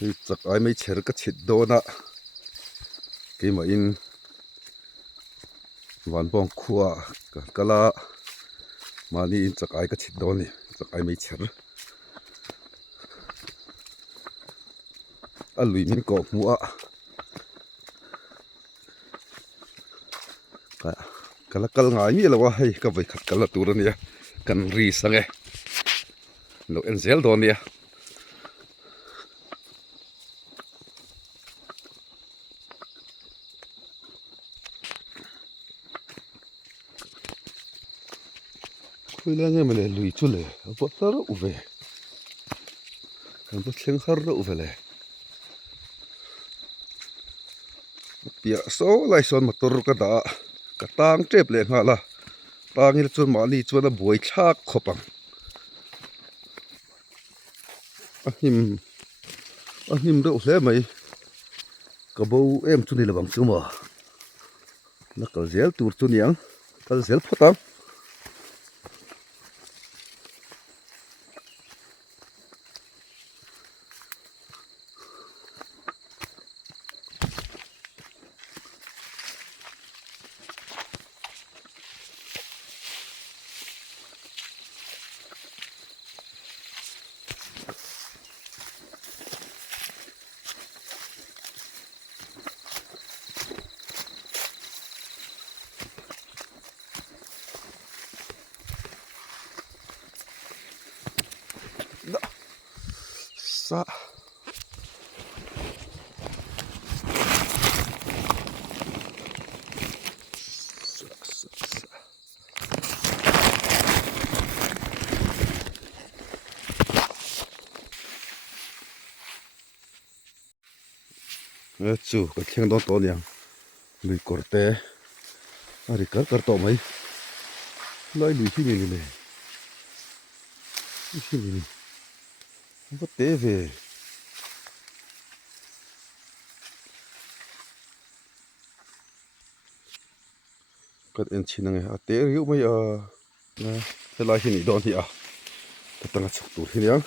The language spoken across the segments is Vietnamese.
chắc ai mấy chèr cái chít đó na cái mà in van bong khua cái là mà đi in chắc ai cái chít đó nè chắc ai mấy chèr à lùi mình có mua cái là cái ngài như là wa hay cái vậy cái là tu rồi nè cần ri sang ấy nó en zel đó nè khui là nghe mà lại lùi chút lệ bắt sao rồi về bắt xem sao rồi về lệ bia số lại son mà tur cái tang trép lên hả là tang như chuan mà đi chuan là buổi chak khopang ahim đâu thế mày cái bầu em chuan đi là bằng chung mà nó cái zel tur chuan yang cái zel photam sa chú cái khen đó to nhàng lùi corte ari kar to mai lai lùi phi mình này phi mình có té về cái em chỉ năng à té yếu mấy nè cái lai phi này đòn thì cái tăng chụp tụt thì nhá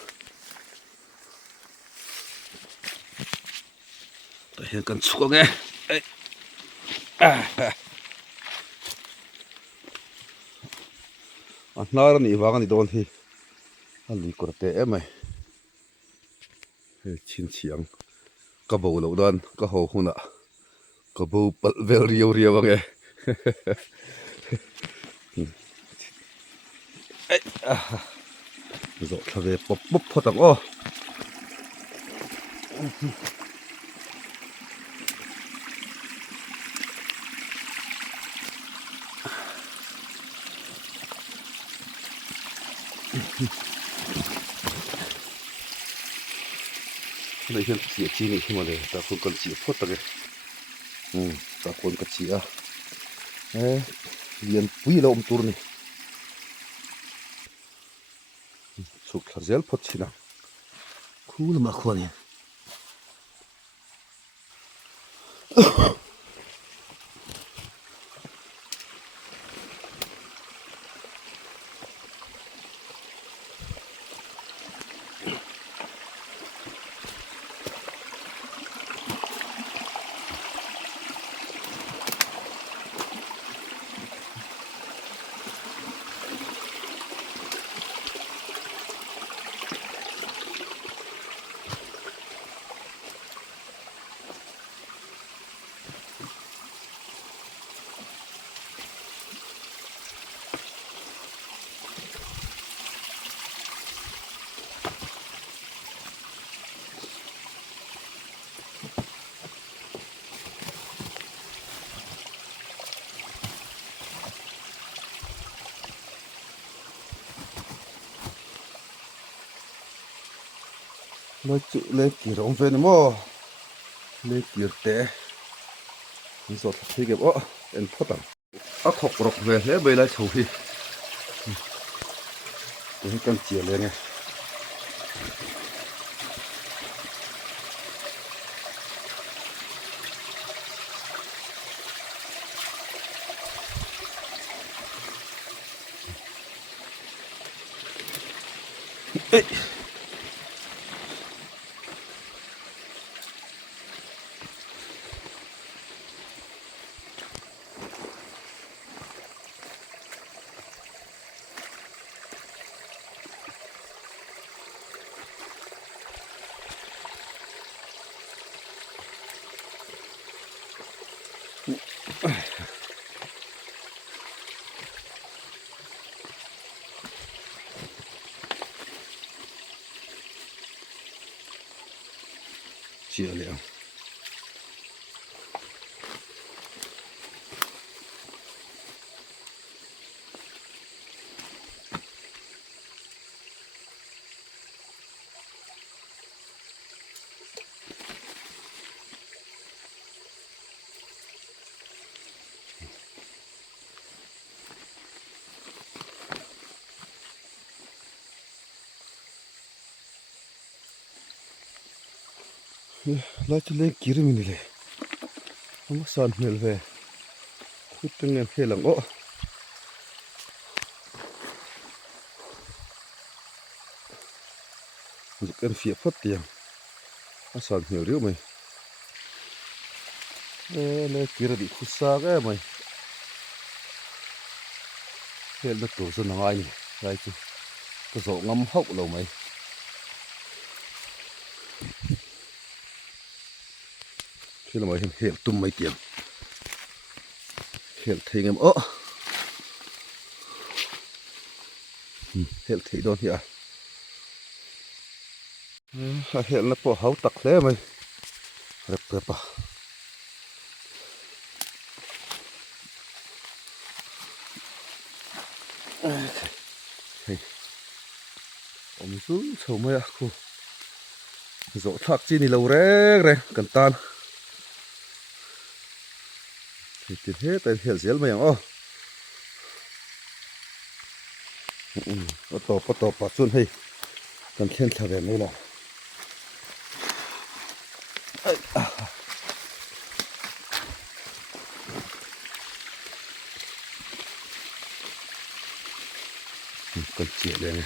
tại hiện cần chụp nghe nara ni vang ni don hi ali korte em ai chin chiang ka bo lo dan ka ho huna ka bo pal vel riau riau wang e zo thave pop pop photak o này hiện chỉ chi này khi mà để ta không cần chỉ phốt ta cái ta không cần chỉ liền quý là tour này chụp thật dễ phốt chi nào cool mà khoan nhỉ nói chuyện lên kiểu ông về nữa lên kiểu té rồi thì cái bộ em phốt à thọc rọc về thế bây lại thầu thì cái con chìa lên nghe chia liền lại cho lên kia mình đi không san mel về cứ từng ngày hết lòng ó cần phía phát tiền san mel riu mày lên kia đi khu xa cái mày hết là tổ dân nào ai nhỉ lại chứ cái rổ ngâm hốc lâu mày khi là mày hiện tum mấy tiền hiện thấy em ó hiện thấy đón hiện hiện là bỏ hậu tặc lẽ mày đẹp đẹp à ông chú sầu mày à cô dỗ thạc chi này lâu rẽ cần tan thì tiền hết tại hiện dễ mày ô bắt tổ bắt chuồn hay cần thiên thà về mấy là cần chia đây này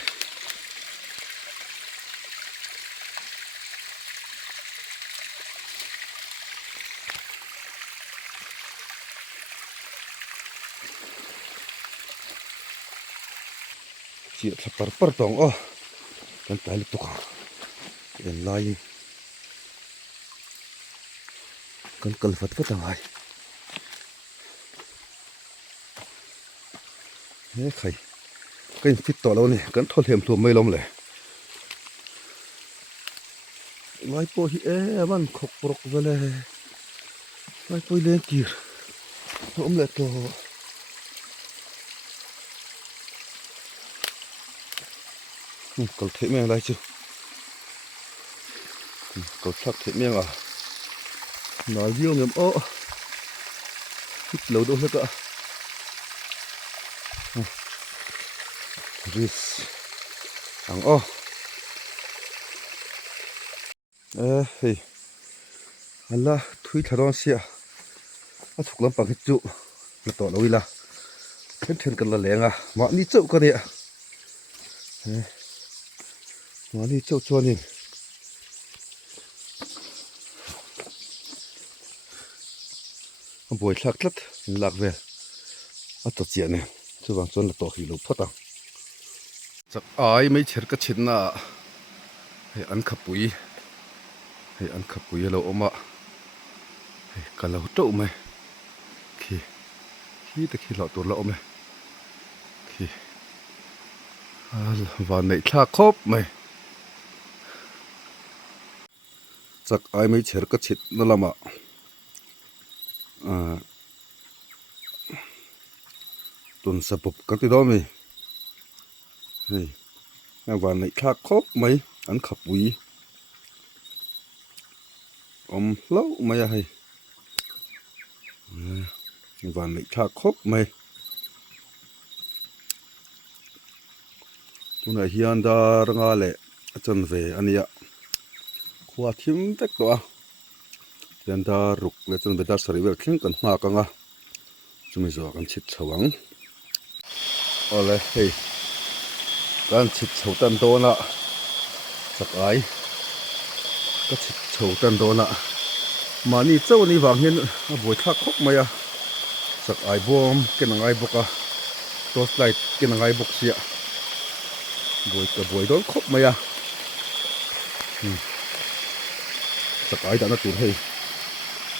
chia thà par tong ô cần tay lúc cả cần lai cần phật phật thằng ai thế khay cái fit to lâu này cần thổi thêm thua mây lông này lai po hi ban khóc bọc về này lai po lên kia ôm lại to cầu thế miệng đây chứ cầu thật thế miệng à nói riêu ngầm ô ít lâu đâu hết ạ ris thằng ô hey anh là thui thằng đó xia à thuộc lắm bằng hết trụ là tỏ lỗi là hết thiên cần là lẻ à mà đi chậu con ạ mà đi chậu cho nhìn buổi lạc lất lạc về à tọt chuyện này cho bằng cho là tọt hỉ lục phát à chắc ai mấy chết cái chuyện à hay ăn khắp bụi lâu mà cả lâu trâu mày khi lọ tổ lọ mày khi và nãy tha khóc mày chắc ai mấy chết cái chuyện nó làm tuần sập bụp các cái đó mày và nãy tha khóc mày ăn khắp bụi lâu mày hay và nãy tha khóc mày tụi này hiện đã ra lệ chân về anh ạ khoa thím tách đó hiện đã rục lệ chân về đã xử lý việc khiến cần hoa căng à chúng mình giờ cần chít chawang ole hey cần chít chầu tan đô nè chắc ai có chít chầu tan đô nè mà ni châu ni vàng hiền buổi thác khóc mày à chắc ai bom cái năng ai bốc à toast light cái năng ai bốc xịa buổi đón khóc mày à chắc ai đã nó tụt hay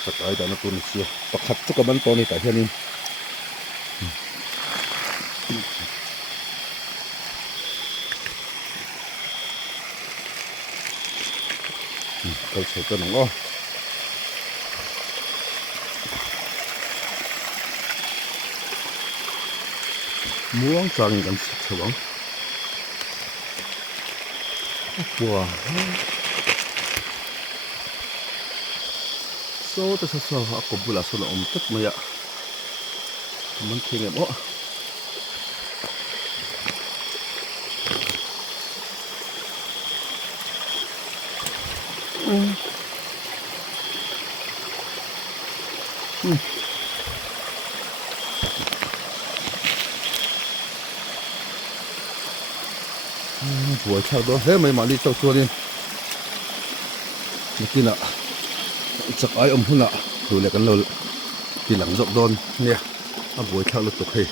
สักไอ้ดานักตุนเชียประคัดทุกมันตอนนี้แต่เช่นนี้ก็ใช้ตัวหนังอ้อม่วงจังกันสว่างว้าโซ่แต่โซ่aku bulatโซ่ละตึกมาyaมันเข่งแบบว่าหัวเช่าตัวเฮ้ยไม่มาลีเจ้าตัวนี้เมื่อกี้น่ะจักไอ้หุ่นน่ะดูเลยกันเราทีหลังจบโดนเนี่ยเอาหัวเช่าเราตกให้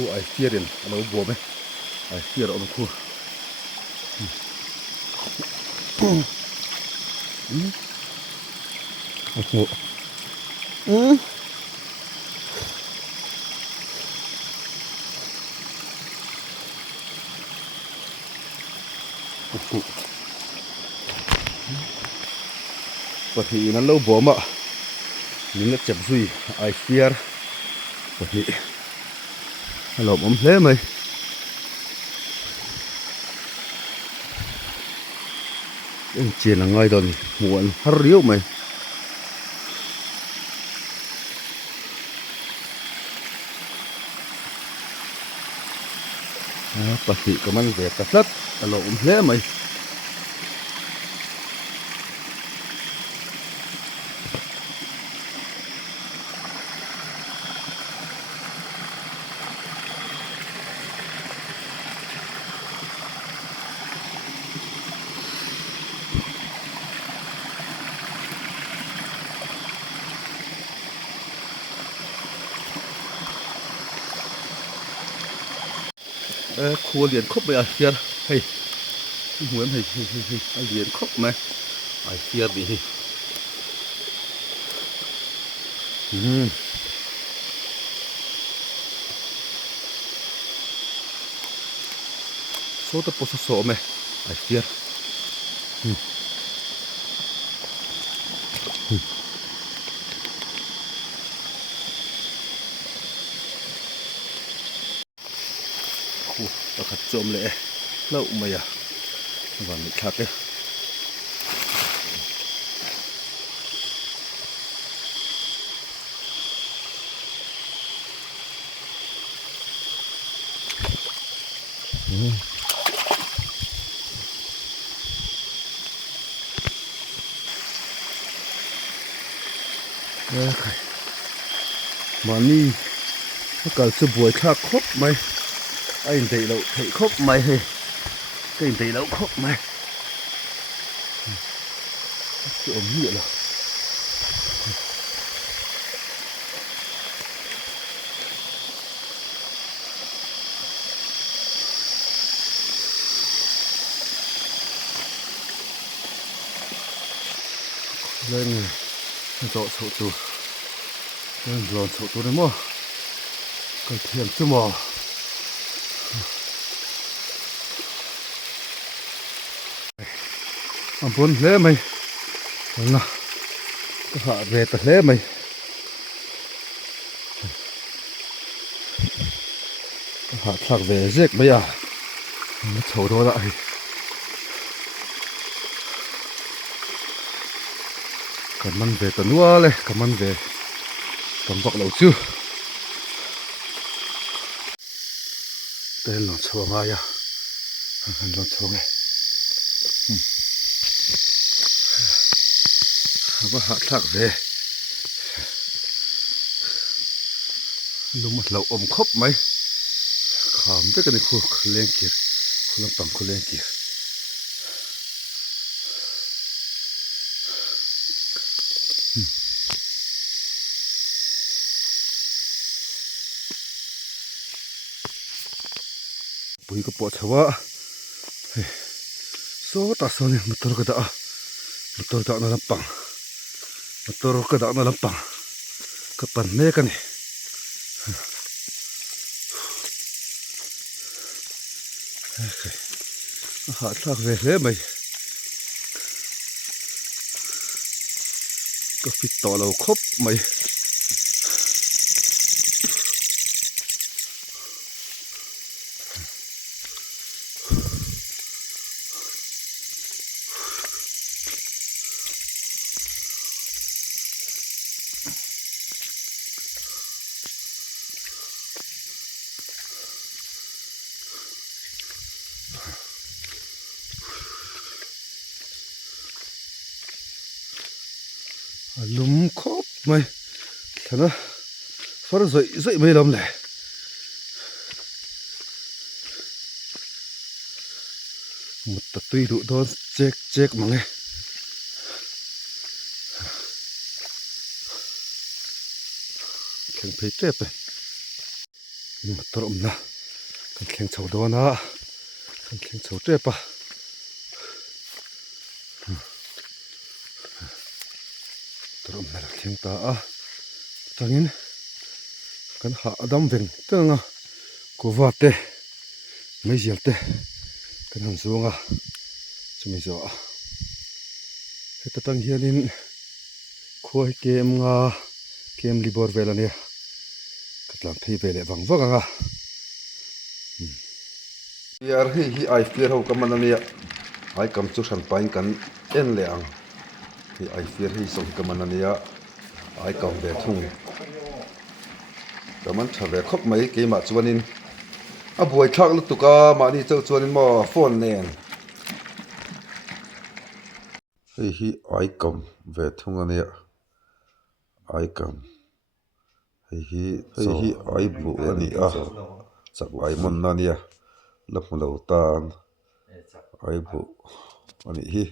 คู่ไอ้เฟียร์เนี่ยเราบัวไหมไอ้เฟียร์เอามาคู่โอ้โหปกตินั้นเราบัวมานี่นักจับซุยไอ้เฟียร์ปกติฮัลโหลผมเล่ไหมเจียนง่ายตอนหมวนฮาริ้วไหมปกติก็มันเวทตัดฮัลโหลผมเล่ไหมครัวเหรียญครบไหมไอ้เฟียร์เฮ้ยเหมือนเฮ้ยเหรียญครบไหมไอ้เฟียร์ดีโซ่ตะโพสโซ่ไหมไอ้เฟียร์ขัดจมเลยแล้วไม่อะวันนี้ขาดเลยมานี่ถ้าเกิดจะบวยขาครบไหมไอ้ตีเราถีครบไหมเฮ้ยไอ้ตีเราครบไหมจะอมเหี้ยเหรอเล่นโต๊ะโต๊ะตัวเล่นโต๊ะโต๊ะตัวได้มั้งก็เทียมชั่วโมงอันบนเล่ไหมนะก็หาเวทเล่ไหมก็หาทักเวเจ็กไหมอ่ะมันโฉดละกับมันเวตันวัวเลยกับมันเวกำบักเหล่าชื่อเต้นหลอนชัวร์มาอ่ะหลอนชัวร์ไงว่าหาทักเวลุงมันเราอมครบไหมขอ hàm với cái này khu lên kia khu làm bằng khu lên kia bùi cái bộ thua số ta số này motor cái đó nó làm bằng motor cái đó nó làm bằng cái phần này cái này họ thắc về thế mày có fit to lâu khóc mày lúm khóc mày thằng nó phát dậy mày lắm này một tật tuy đủ đó chết mà nghe khen thấy chết này nhưng mà tôi ôm na khen chầu đó na khen chầu chết à tôi ôm na khen ta à chẳng in kan ha adam veng tanga ko vate mai jelte kan han zuanga chumi zo heta tang hianin khoi kem nga kem libor velania katlang thei vele wang wanga yar hi ai fear ho kamanania ai kam chu san pain kan en leang hi ai fear hi som kamanania ai kam ve thung kaman thave khop mai ke ma chuanin a buai thak lu tuka ma ni chau chuanin mo phone nen hi ai kam ve thung ania ai kam hi ai bu ani a chak ai mon na nia la mulo tan ai bu ani hi